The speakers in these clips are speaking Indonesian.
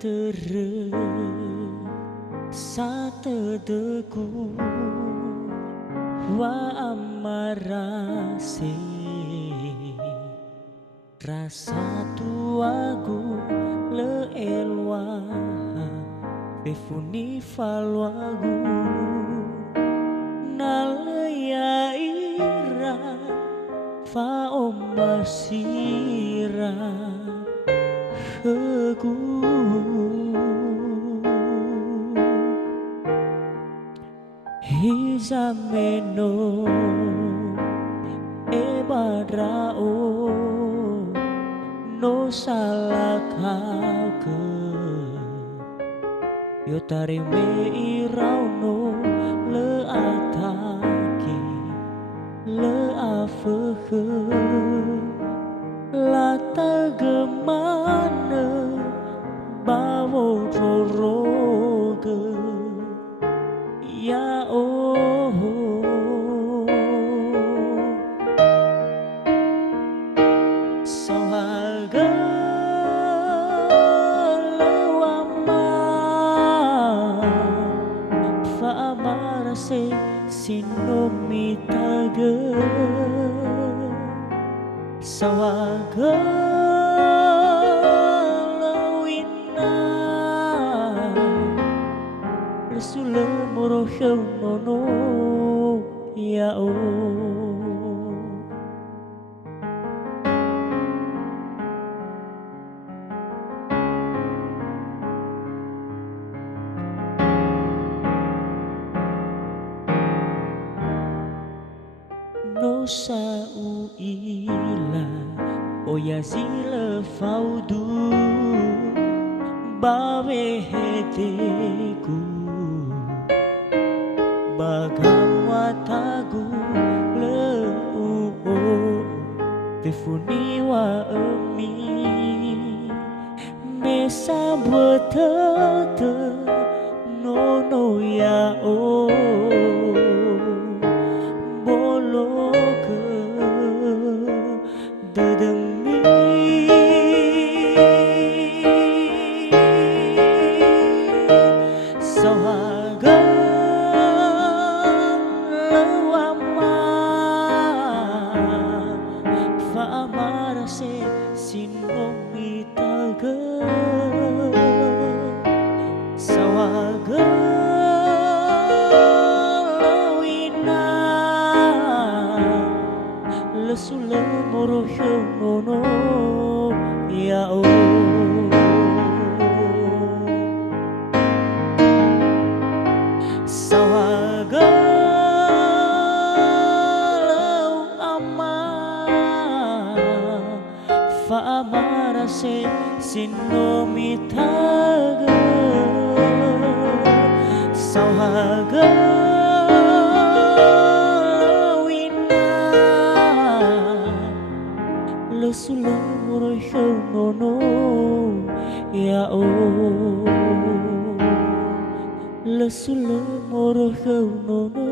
tere satedeku wa amarase rasa tuagu le elwa befuni falwagu nalaya ira fa omasira hegu hizameno ebadrao no salah kau ke yo tarime irau no le ataki le afehe lata gemana bawo roroge ya oh sohaga lewama fa amarase sinomitaga sawaga lawina resule morohau nono ya oh no sau ila oya zile faudu bawe heteku bagam watagu le befuni wa emi mesa betete no ya oh bolo ke dedemi sohaga lewama fa amarase sinomitaga sawaga lesule morohyo nono ya oh sawaga lau ama fa amarase sinomitaga sawaga lesule morohyo nono ya oh lesule morohyo nono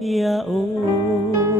ya oh